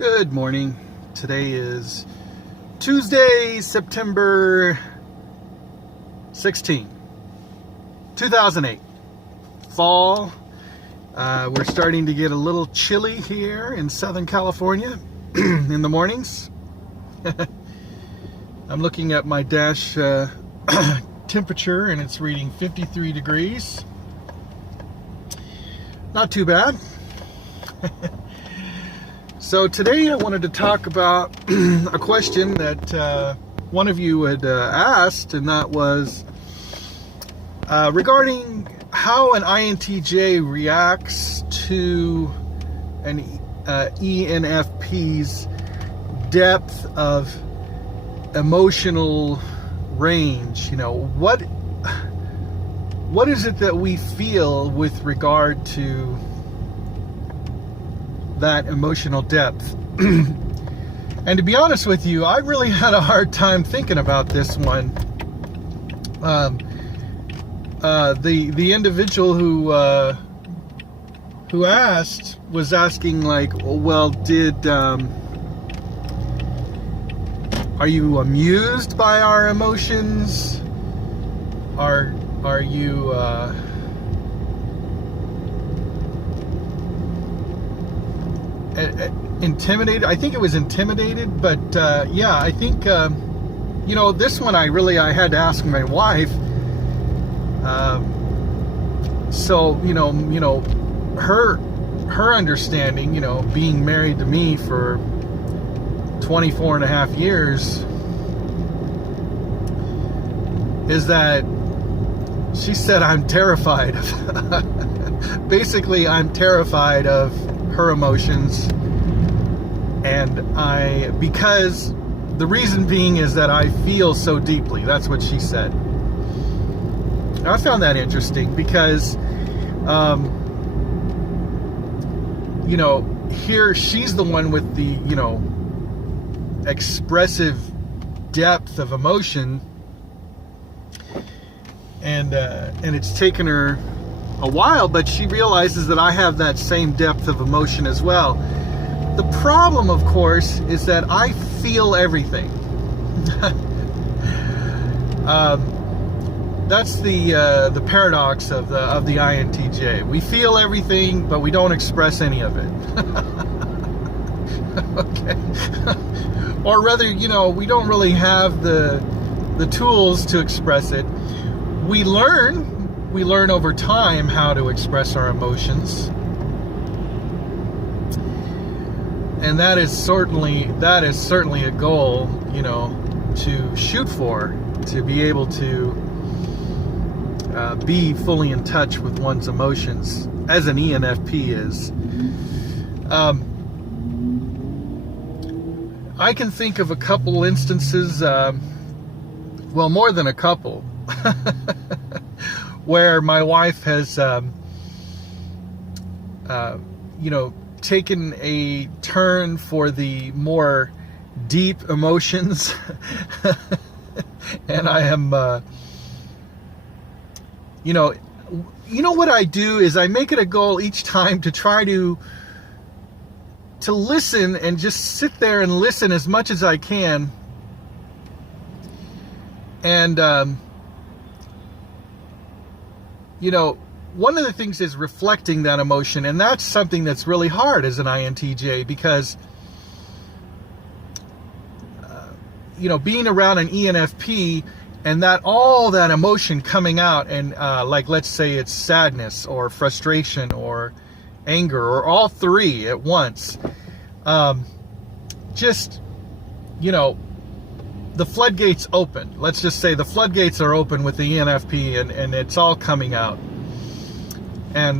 Good morning. Today is Tuesday, September 16, 2008. Fall. We're starting to get a little chilly here in Southern California in the mornings. I'm looking at my dash temperature and it's reading 53 degrees. Not too bad. So today I wanted to talk about a question that one of you had asked, and that was regarding how an INTJ reacts to an ENFP's depth of emotional range. You know, what is it that we feel with regard to that emotional depth? And to be honest with you, I really had a hard time thinking about this one. The individual who asked was asking, like, well, are you amused by our emotions? Are you intimidated? I think it was intimidated, but yeah, I think this one I had to ask my wife. So her understanding, being married to me for 24 and a half years, is that she said I'm terrified of basically I'm terrified of her emotions, and because the reason being is that I feel so deeply. That's what she said. I found that interesting because here she's the one with the expressive depth of emotion, and it's taken her a while, but she realizes that I have that same depth of emotion as well. The problem, of course, is that I feel everything. That's the paradox of the INTJ. We feel everything, but we don't express any of it. Okay. Or rather, we don't really have the tools to express it. We learn over time how to express our emotions, and that is certainly a goal, to shoot for, to be able to be fully in touch with one's emotions, as an ENFP is. I can think of a couple instances, well, more than a couple, where my wife has, taken a turn for the more deep emotions, and I am, what I do is I make it a goal each time to try to listen and just sit there and listen as much as I can, and one of the things is reflecting that emotion, and that's something that's really hard as an INTJ, because being around an ENFP and all that emotion coming out, and like, let's say it's sadness or frustration or anger or all three at once, the floodgates open. Let's just say the floodgates are open with the ENFP, and it's all coming out. And,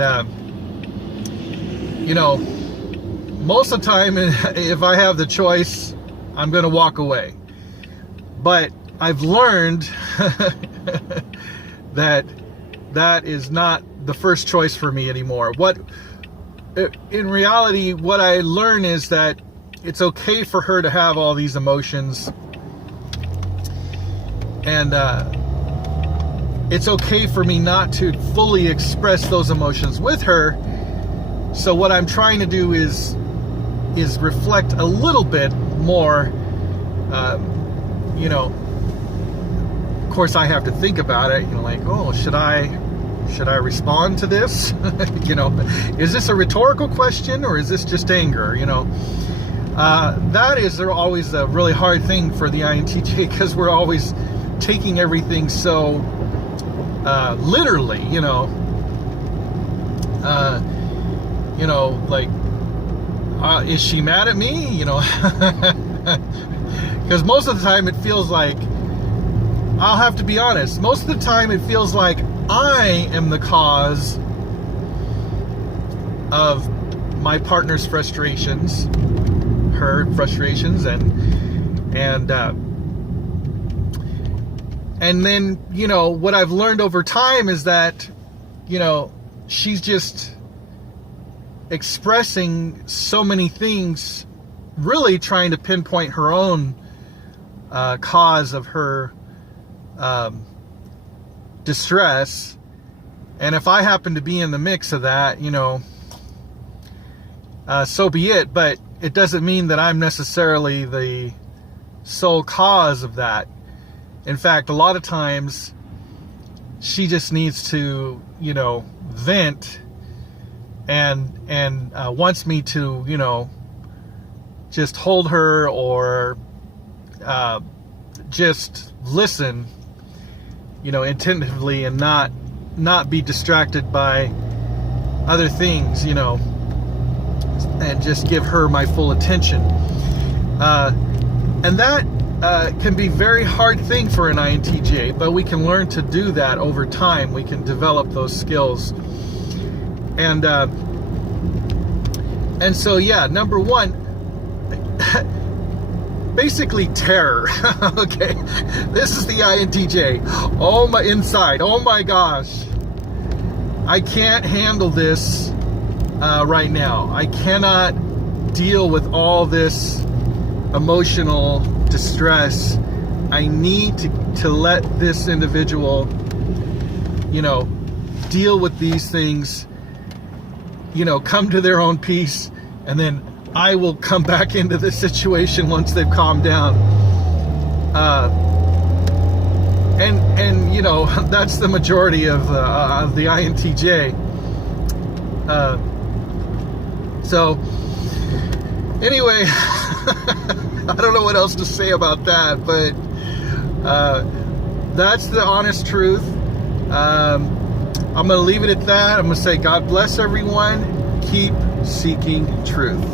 most of the time, if I have the choice, I'm going to walk away. But I've learned that is not the first choice for me anymore. In reality, what I learn is that it's okay for her to have all these emotions, and it's okay for me not to fully express those emotions with her. So what I'm trying to do is is reflect a little bit more, of course I have to think about it, like, oh, should I respond to this? Is this a rhetorical question or is this just anger? That is always a really hard thing for the INTJ, because we're always taking everything so literally, like, is she mad at me? Because most of the time it feels like, I'll have to be honest, most of the time it feels like I am the cause of my partner's frustrations, her frustrations, and then, what I've learned over time is that, she's just expressing so many things, really trying to pinpoint her own cause of her distress. And if I happen to be in the mix of that, so be it. But it doesn't mean that I'm necessarily the sole cause of that. In fact, a lot of times she just needs to, vent and wants me to, just hold her or just listen, attentively, and not be distracted by other things, and just give her my full attention. And that can be a very hard thing for an INTJ, but we can learn to do that over time. We can develop those skills. And so, yeah, number one, basically terror. Okay, this is the INTJ. Oh my, inside, oh my gosh, I can't handle this right now. I cannot deal with all this emotional distress. I need to let this individual, deal with these things, come to their own peace, and then I will come back into the situation once they've calmed down. And that's the majority of the INTJ. So anyway, I don't know what else to say about that, but that's the honest truth. I'm going to leave it at that. I'm going to say God bless everyone. Keep seeking truth.